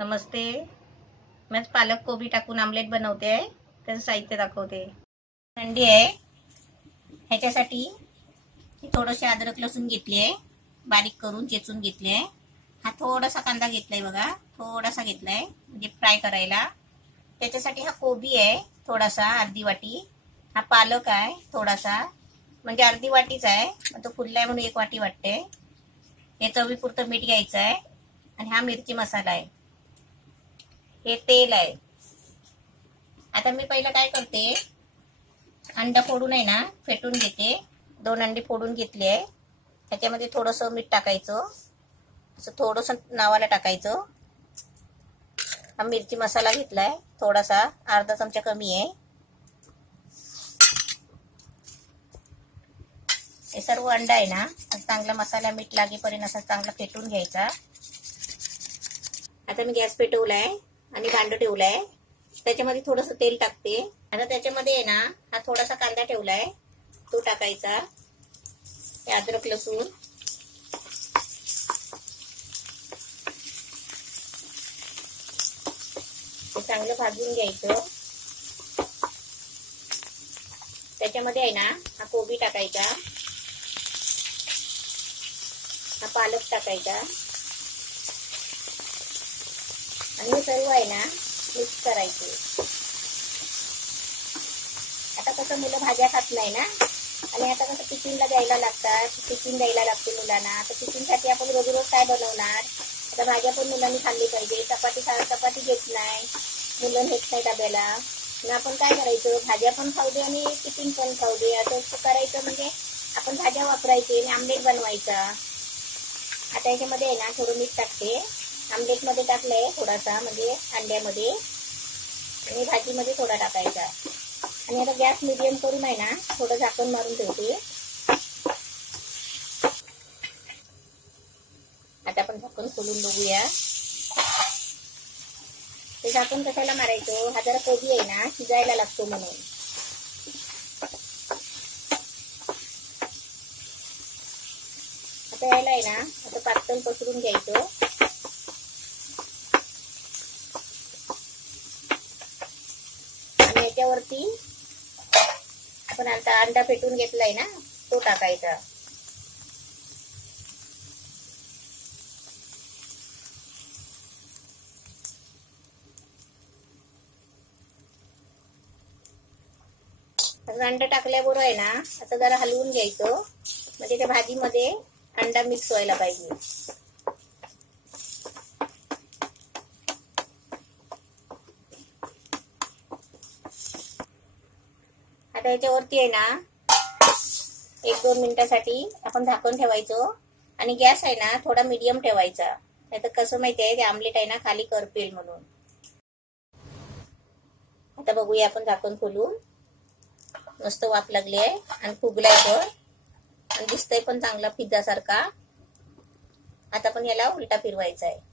नमस्ते. मैं पालक कोबी टाकून आमलेट बनवते आहे. त्याचं साहित्य दाखवते. अंडी आहे. ह्याच्यासाठी थोडेसे अद्रक लसूण घेतले आहे, बारीक करून चेचून घेतले आहे. हा थोडासा कांदा घेतलाय बघा, थोडासा घेतलाय म्हणजे फ्राय करायला. त्याच्यासाठी हा कोबी आहे थोडासा, अर्धी वाटी. हा पालक आहे थोडासा, म्हणजे अर्धी वाटीच आहे, पण तो फुललाय म्हणून 1 वाटी वाटते. हे चवीपुरतं मीठ घ्यायचं आहे. आणि हा मिरची मसाला आहे. हे तेल आहे. आता मी पहिलं काय करते, अंडा फोडून आहे ना फेटून घेते. 2 अंडी फोडून घेतली आहे. त्याच्यामध्ये थोडंसं मीठ टाकायचं, असं थोडंसं नावाला टाकायचं. हा मिरची मसाला घेतलाय थोडासा, अर्धा चमचा कमी आहे. हे सर्व अंडा आहे ना चांगला मसाला मीठ लागेपर्यंत असा चांगला फेटून घ्यायचा. आता मी गॅस पेटवलाय आणि भांडं ठेवलाय. त्याच्यामध्ये थोडंसं तेल टाकते. आता त्याच्यामध्ये आहे ना हा थोडासा कांदा ठेवलाय, तो टाकायचा. हे अद्रक लसूण, हे चांगलं भाजून घ्यायचं. त्याच्यामध्ये आहे ना हा कोबी टाकायचा, हा पालक टाकायचा आणि हे सर्व आहे ना मिक्स करायचे. आता कसं मुलं भाज्या खात नाही ना, आणि आता कसं टिफिनला द्यायला लागतात, टिफिन द्यायला लागते मुलांना. तर टिफिनसाठी आपण रोज रोज काय बनवणार. आता भाज्या पण मुलांनी खाल्ली पाहिजे. चपाती घेत नाही मुलं, घेत नाही डब्याला. मग आपण काय करायचं, भाज्या पण खाऊ दे आणि टिफिन पण खाऊ दे असं करायचं. म्हणजे आपण भाज्या वापरायचे आणि आमलेट बनवायचा. आता याच्यामध्ये आहे ना थोडं मीठ टाकते. आमलेट मध्ये टाकलंय थोडासा, म्हणजे अंड्यामध्ये, आणि भाजीमध्ये थोडा टाकायचा. आणि आता गॅस मिडियम करून आहे ना थोडं झाकण मारून ठेवते. आता आपण झाकण खोलून बघूया. ते झाकण कशाला मारायचं, हा जरा कोबी आहे ना शिजायला लागतो म्हणून. आता यायला आहे ना आता पातळ पसरून घ्यायचं. आणि याच्यावरती आपण आता अंडा फेटून घेतलाय ना तो टाकायचा. अंडा टाकल्याबरोबर आहे ना आता जरा हलवून घ्यायचं, म्हणजे त्या भाजीमध्ये अंडा मिक्स व्हायला पाहिजे. आता याच्यावरती आहे ना 1-2 मिनिटासाठी आपण झाकण ठेवायचं. आणि गॅस आहे ना थोडा मीडियम ठेवायचा. नाही तर कसं माहितीये, ते आमलेट आहे ना खाली करपेल म्हणून. आता बघूया आपण झाकण खोलून. मस्त वाफ लागली आहे आणि फुगलाय पण, आणि दिसतंय पण चांगला पिझ्झा सारखा. आता पण याला उलटा फिरवायचा आहे.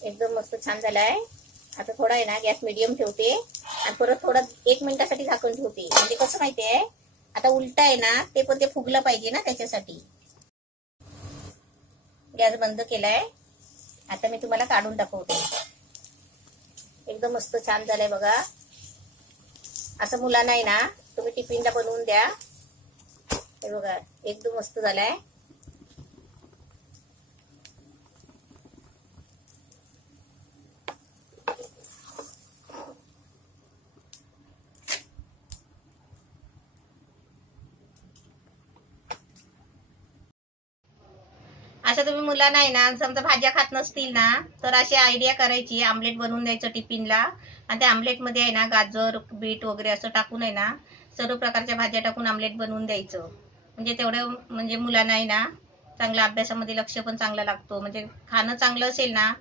एकदम मस्त छान झालाय. आता थोडा आहे ना गॅस मीडियम ठेवते आणि परत थोडा 1 मिनिटासाठी झाकण ठेवते. म्हणजे कसं माहितीये, आता उलटा आहे ना ते पण ते फुगलं पाहिजे ना, त्याच्यासाठी. गॅस बंद केलाय. आता मी तुम्हाला काढून दाखवते. एकदम मस्त छान झालंय बघा. असं मुलांना आहे ना तुम्ही टिफिनला बनवून द्या. हे बघा एकदम मस्त झालाय. असं तुम्ही मुलांना आहे ना, समजा भाज्या खात नसतील ना, तर अशी आयडिया करायची, आमलेट बनवून द्यायचं टिफिनला. आणि त्या आमलेट मध्ये आहे ना गाजर, बीट वगैरे असं टाकून आहे ना, सर्व प्रकारच्या भाज्या टाकून आमलेट बनवून द्यायचं. म्हणजे तेवढं म्हणजे मुलांना आहे ना चांगला अभ्यासामध्ये लक्ष पण चांगला लागतो. म्हणजे खाणं चांगलं असेल ना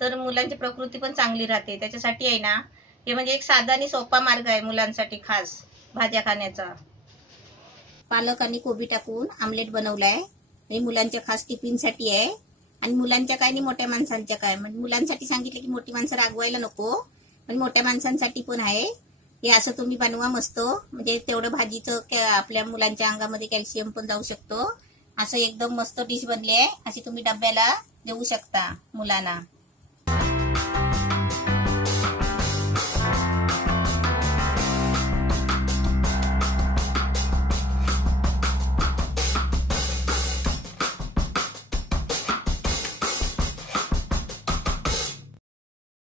तर मुलांची प्रकृती पण चांगली राहते. त्याच्यासाठी आहे ना हे म्हणजे एक साधा आणि सोपा मार्ग आहे मुलांसाठी खास भाज्या खाण्याचा. पालक आणि कोबी टाकून आमलेट बनवलाय. हे मुलांच्या खास टिफिनसाठी आहे. आणि मुलांच्या काय नाही मोठ्या माणसांच्या काय, म्हणजे मुलांसाठी सांगितलं की मोठी माणसं रागवायला नको. पण मोठ्या माणसांसाठी पण आहे. हे असं तुम्ही बनवा मस्त, म्हणजे तेवढं भाजीचं आपल्या मुलांच्या अंगामध्ये कॅल्शियम पण जाऊ शकतो. असं एकदम मस्त डिश बनली आहे. अशी तुम्ही डब्याला देऊ शकता मुलांना.